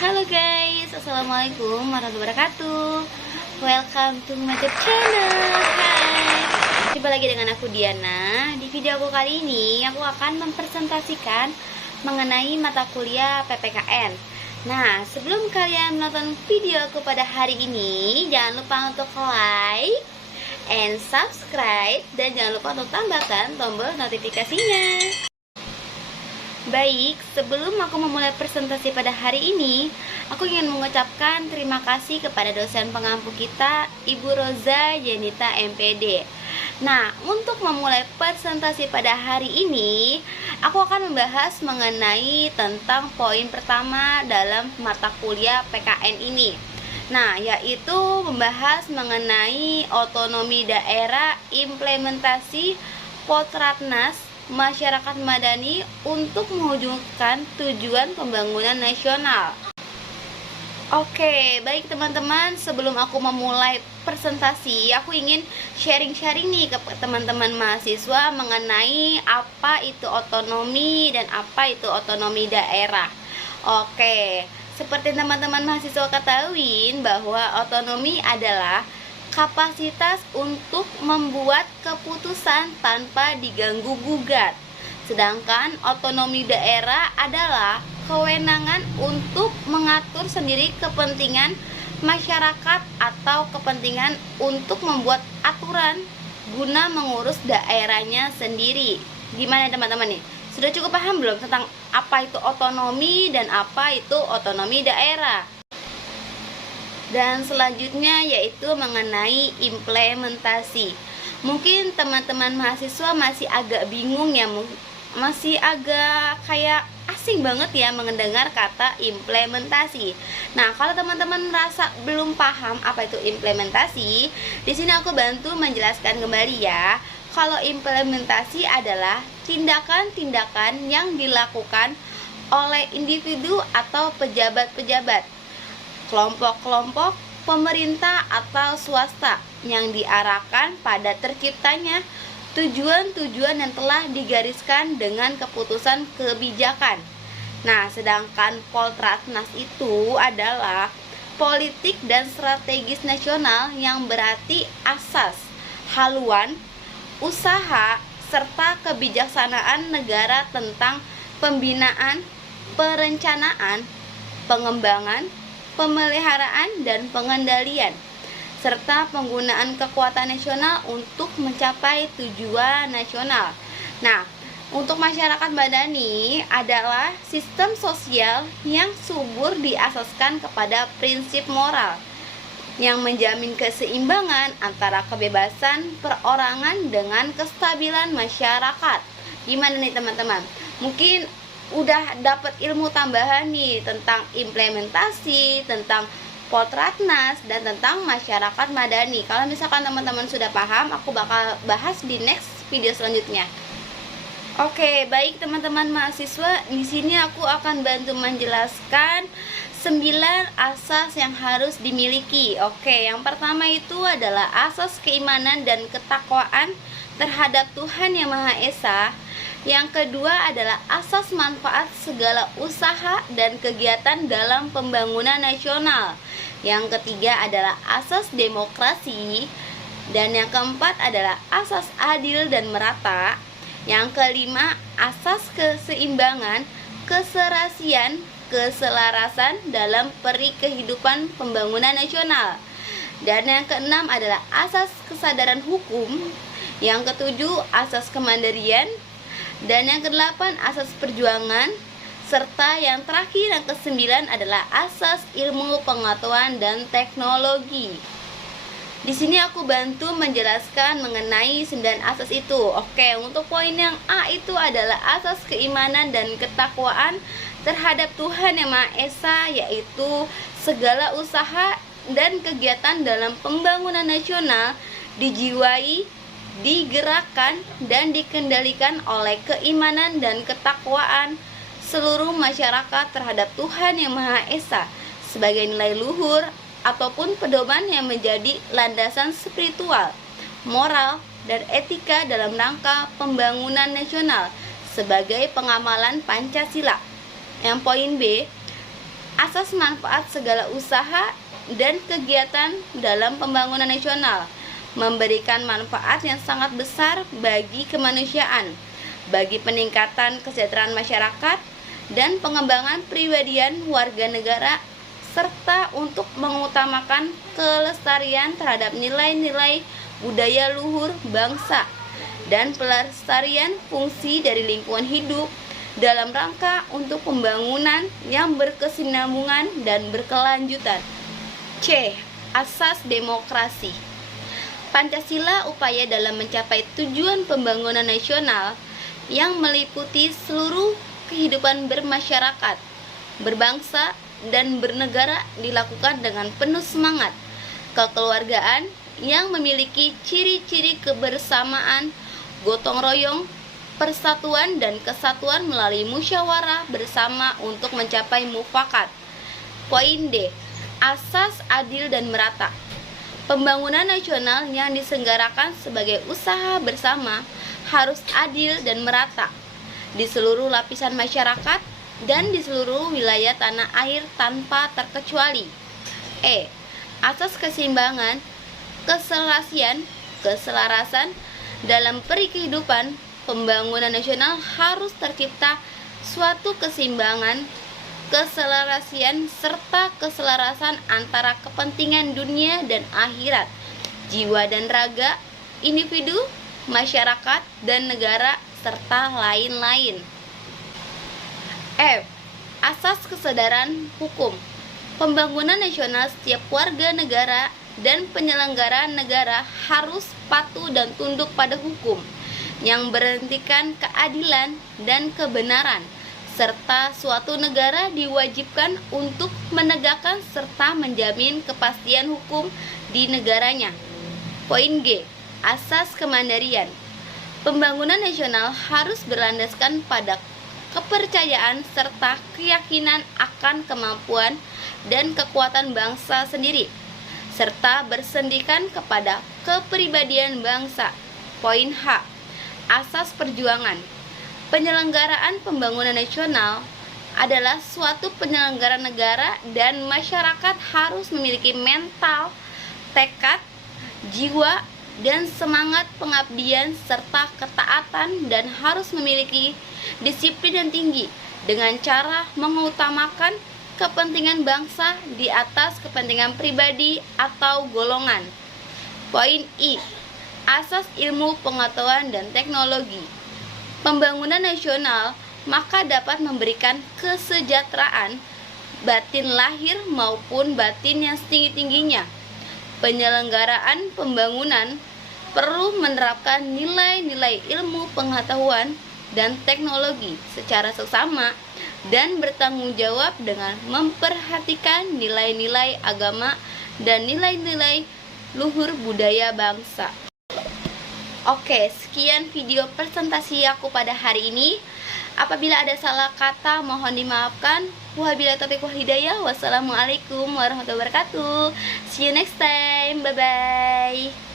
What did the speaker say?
Halo guys, assalamualaikum warahmatullahi wabarakatuh. Welcome to my YouTube channel. Hai, jumpa lagi dengan aku Diana. Di video aku kali ini aku akan mempresentasikan mengenai mata kuliah PPKN. Nah, sebelum kalian menonton video aku pada hari ini, jangan lupa untuk like and subscribe, dan jangan lupa untuk tambahkan tombol notifikasinya. Baik, sebelum aku memulai presentasi pada hari ini, aku ingin mengucapkan terima kasih kepada dosen pengampu kita, Ibu Roza Jenita MPD. Nah, untuk memulai presentasi pada hari ini, aku akan membahas mengenai tentang poin pertama dalam mata kuliah PKN ini. Nah, yaitu membahas mengenai otonomi daerah, implementasi Potratnas masyarakat madani untuk mewujudkan tujuan pembangunan nasional. Oke, baik teman-teman, sebelum aku memulai presentasi, aku ingin sharing-sharing nih ke teman-teman mahasiswa mengenai apa itu otonomi dan apa itu otonomi daerah. Oke, seperti teman-teman mahasiswa ketahui bahwa otonomi adalah kapasitas untuk membuat keputusan tanpa diganggu gugat. Sedangkan otonomi daerah adalah kewenangan untuk mengatur sendiri kepentingan masyarakat atau kepentingan untuk membuat aturan guna mengurus daerahnya sendiri. Gimana teman-teman nih? Sudah cukup paham belum tentang apa itu otonomi dan apa itu otonomi daerah? Dan selanjutnya yaitu mengenai implementasi. Mungkin teman-teman mahasiswa masih agak bingung ya, masih agak kayak asing banget ya mendengar kata implementasi. Nah, kalau teman-teman merasa belum paham apa itu implementasi, di sini aku bantu menjelaskan kembali ya. Kalau implementasi adalah tindakan-tindakan yang dilakukan oleh individu atau pejabat-pejabat, kelompok-kelompok, pemerintah atau swasta yang diarahkan pada terciptanya tujuan-tujuan yang telah digariskan dengan keputusan kebijakan. Nah, sedangkan Poltratnas itu adalah politik dan strategis nasional yang berarti asas, haluan, usaha, serta kebijaksanaan negara tentang pembinaan, perencanaan, pengembangan, pemeliharaan dan pengendalian, serta penggunaan kekuatan nasional untuk mencapai tujuan nasional. Nah, untuk masyarakat madani adalah sistem sosial yang subur diasaskan kepada prinsip moral yang menjamin keseimbangan antara kebebasan perorangan dengan kestabilan masyarakat. Gimana nih teman-teman? Mungkin udah dapat ilmu tambahan nih tentang implementasi, tentang Potratnas, dan tentang masyarakat madani. Kalau misalkan teman-teman sudah paham, aku bakal bahas di next video selanjutnya. Oke, baik teman-teman mahasiswa, di sini aku akan bantu menjelaskan 9 asas yang harus dimiliki. Oke, yang pertama itu adalah asas keimanan dan ketakwaan terhadap Tuhan Yang Maha Esa. Yang kedua adalah asas manfaat segala usaha dan kegiatan dalam pembangunan nasional. Yang ketiga adalah asas demokrasi. Dan yang keempat adalah asas adil dan merata. Yang kelima, asas keseimbangan, keserasian, keselarasan dalam peri kehidupan pembangunan nasional. Dan yang keenam adalah asas kesadaran hukum. Yang ketujuh, asas kemandirian. Dan yang kedelapan, asas perjuangan. Serta yang terakhir, yang kesembilan adalah asas ilmu pengetahuan dan teknologi. Di sini aku bantu menjelaskan mengenai 9 asas itu. Oke, untuk poin yang A itu adalah asas keimanan dan ketakwaan terhadap Tuhan Yang Maha Esa, yaitu segala usaha dan kegiatan dalam pembangunan nasional dijiwai, digerakkan, dan dikendalikan oleh keimanan dan ketakwaan seluruh masyarakat terhadap Tuhan Yang Maha Esa sebagai nilai luhur ataupun pedoman yang menjadi landasan spiritual, moral, dan etika dalam rangka pembangunan nasional sebagai pengamalan Pancasila. Yang poin B, Asas manfaat segala usaha dan kegiatan dalam pembangunan nasional memberikan manfaat yang sangat besar bagi kemanusiaan, bagi peningkatan kesejahteraan masyarakat dan pengembangan pribadian warga negara, serta untuk mengutamakan kelestarian terhadap nilai-nilai budaya luhur bangsa dan pelestarian fungsi dari lingkungan hidup dalam rangka untuk pembangunan yang berkesinambungan dan berkelanjutan. C. Asas demokrasi. Pancasila upaya dalam mencapai tujuan pembangunan nasional yang meliputi seluruh kehidupan bermasyarakat, berbangsa, dan bernegara dilakukan dengan penuh semangat kekeluargaan yang memiliki ciri-ciri kebersamaan, gotong royong, persatuan dan kesatuan melalui musyawarah bersama untuk mencapai mufakat. Poin D. Asas adil dan merata. Pembangunan nasional yang diselenggarakan sebagai usaha bersama harus adil dan merata di seluruh lapisan masyarakat dan di seluruh wilayah tanah air tanpa terkecuali. E. Asas keseimbangan, keselarasan dalam perikehidupan pembangunan nasional harus tercipta suatu keseimbangan, keselarasian serta keselarasan antara kepentingan dunia dan akhirat, jiwa dan raga, individu, masyarakat, dan negara, serta lain-lain. F. Asas kesadaran hukum. Pembangunan nasional setiap warga negara dan penyelenggara negara harus patuh dan tunduk pada hukum yang berhentikan keadilan dan kebenaran, serta suatu negara diwajibkan untuk menegakkan serta menjamin kepastian hukum di negaranya. Poin G. Asas kemandirian. Pembangunan nasional harus berlandaskan pada kepercayaan serta keyakinan akan kemampuan dan kekuatan bangsa sendiri, serta bersendikan kepada kepribadian bangsa. Poin H. Asas perjuangan. Penyelenggaraan pembangunan nasional adalah suatu penyelenggara negara dan masyarakat harus memiliki mental, tekad, jiwa, dan semangat pengabdian serta ketaatan dan harus memiliki disiplin yang tinggi dengan cara mengutamakan kepentingan bangsa di atas kepentingan pribadi atau golongan. Poin I. Asas ilmu pengetahuan dan teknologi. Pembangunan nasional maka dapat memberikan kesejahteraan batin lahir maupun batin yang setinggi-tingginya. Penyelenggaraan pembangunan perlu menerapkan nilai-nilai ilmu pengetahuan dan teknologi secara seksama dan bertanggung jawab dengan memperhatikan nilai-nilai agama dan nilai-nilai luhur budaya bangsa. Oke, sekian video presentasi aku pada hari ini. Apabila ada salah kata mohon dimaafkan. Wabillahi taufiq wal hidayah. Wassalamualaikum warahmatullahi wabarakatuh. See you next time. Bye bye.